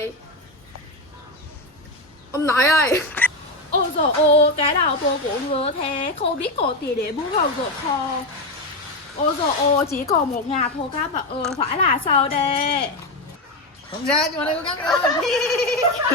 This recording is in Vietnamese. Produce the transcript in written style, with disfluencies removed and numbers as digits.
nội. Ông nội ơi. Ôi dồi ôi, cái đầu tôi cũng ngứa thế, không biết có tiền để mua hồng được không? Ôi dồi ôi, chỉ còn 1.000 thôi các bạn ơi, phải là sao đây? Không ra nhưng mà đây có cắt đâu.